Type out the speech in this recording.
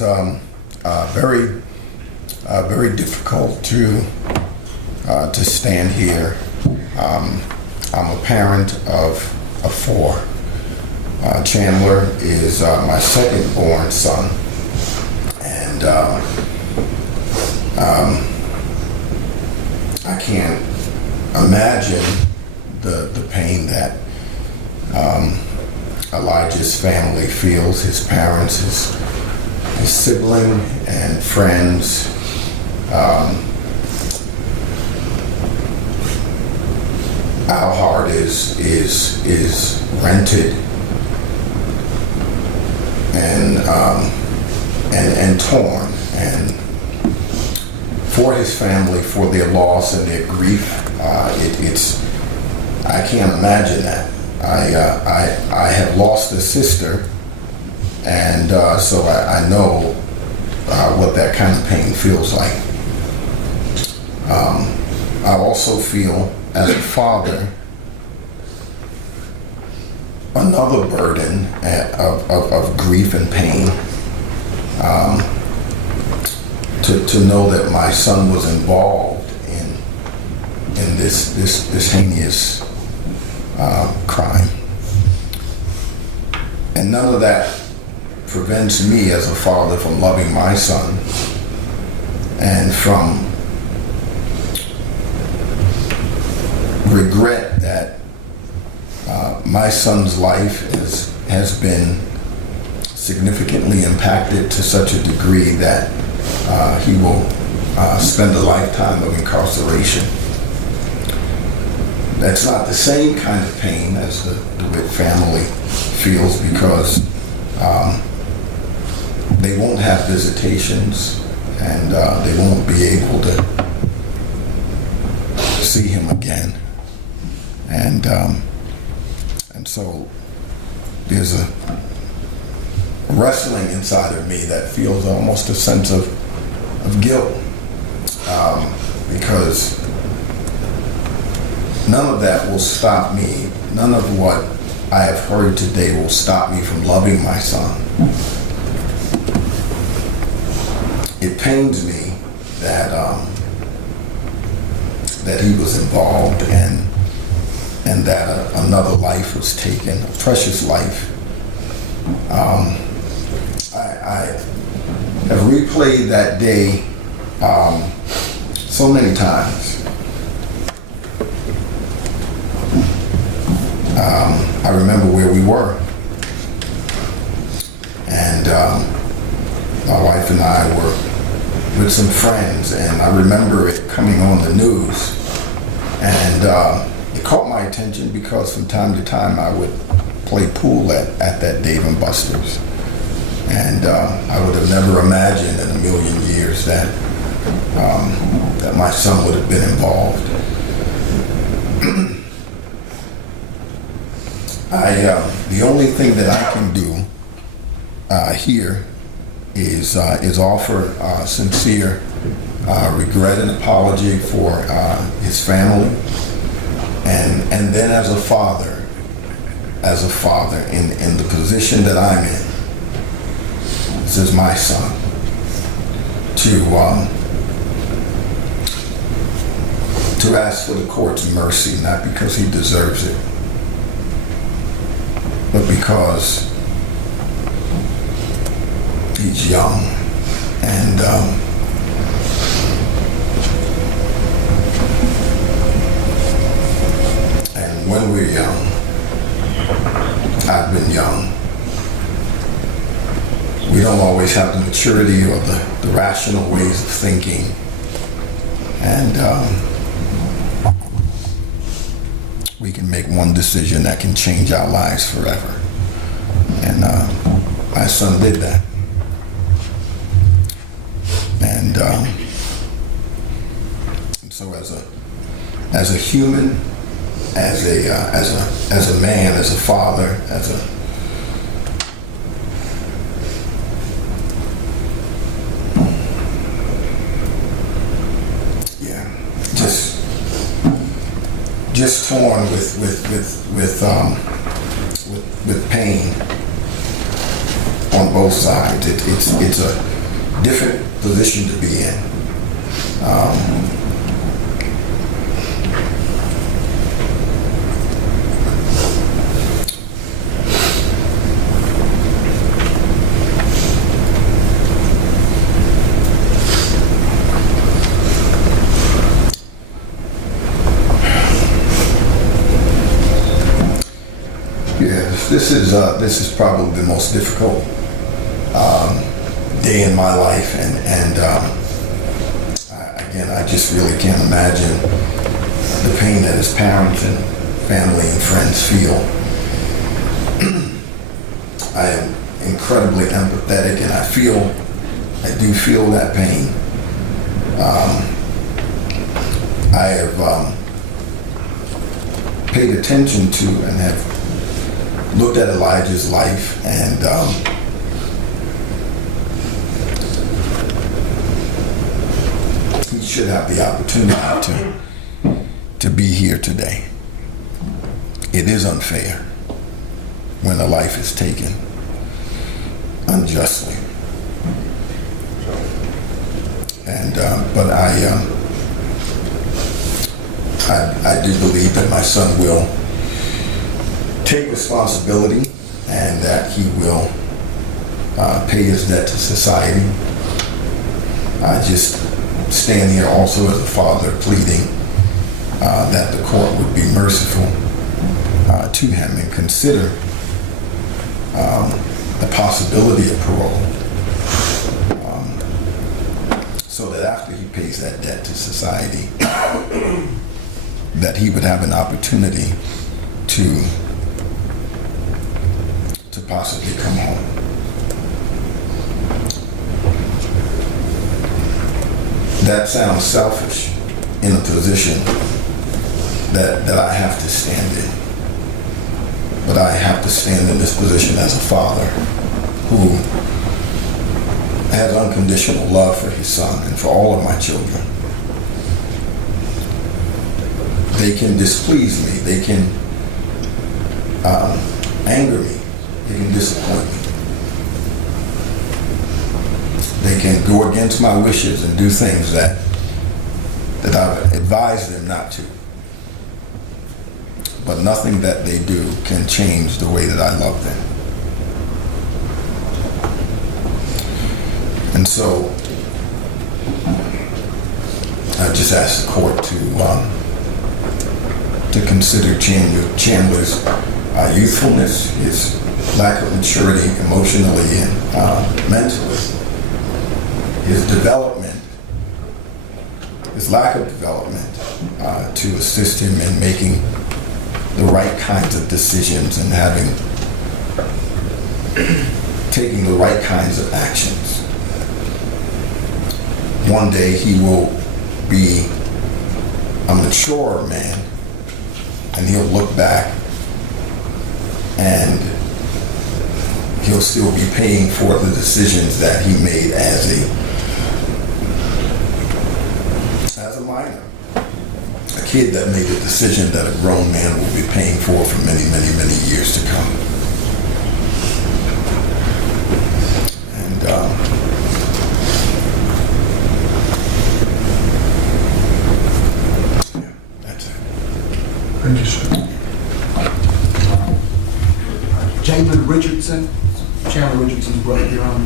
is very difficult to stand here. I'm a parent of four. Chandler is my second born son, and I can't imagine the pain that Elijah's family feels, his parents, his sibling and friends. Our heart is rented and torn, and for his family, for their loss and their grief, I can't imagine that. I have lost a sister, and so I know what that kind of pain feels like. I also feel, as a father, another burden of grief and pain. To know that my son was involved in this heinous crime, and none of that prevents me as a father from loving my son and from regret that my son's life has been significantly impacted to such a degree that he will spend a lifetime of incarceration. That's not the same kind of pain as the DeWitt family feels, because they won't have visitations, and they won't be able to see him again. And so there's a wrestling inside of me that feels almost a sense of guilt, because none of that will stop me. None of what I have heard today will stop me from loving my son. It pains me that he was involved, and that another life was taken, a precious life. I have replayed that day so many times. I remember where we were, and my wife and I were with some friends, and I remember it coming on the news, and it caught my attention because from time to time I would play pool at that Dave & Buster's, and I would have never imagined in a million years that my son would have been involved. The only thing that I can do here is offer sincere regret and apology for his family, and then as a father in the position that I'm in, this is my son, to ask for the court's mercy, not because he deserves it, but because he's young, and when we're young, I've been young, we don't always have the maturity or the rational ways of thinking, and we can make one decision that can change our lives forever. And my son did that. And so as a human, as a man, as a father, just torn with pain on both sides. It's a different position to be in. This is probably the most difficult day in my life, and again, I just really can't imagine the pain that his parents and family and friends feel. I am incredibly empathetic, and I do feel that pain. I have paid attention to and have looked at Elijah's life, and he should have the opportunity to be here today. It is unfair when a life is taken unjustly, and but I do believe that my son will take responsibility, and that he will pay his debt to society. I just stand here also as a father pleading that the court would be merciful to him and consider the possibility of parole, so that after he pays that debt to society, that he would have an opportunity to possibly come home. That sounds selfish in a position that I have to stand in. But I have to stand in this position as a father who has unconditional love for his son and for all of my children. They can displease me. They can anger me. They can disappoint me. They can go against my wishes and do things that I've advised them not to. But nothing that they do can change the way that I love them. And so I just ask the court to consider Chandler's youthfulness, his lack of maturity emotionally and mentally, his development, his lack of development, to assist him in making the right kinds of decisions and taking the right kinds of actions. One day he will be a mature man, and he'll look back and he'll still be paying for the decisions that he made as a minor. A kid that made a decision that a grown man will be paying for many, many, many years to come. And yeah, that's it. Thank you, sir. Chandler Richardson's brother, Your Honor.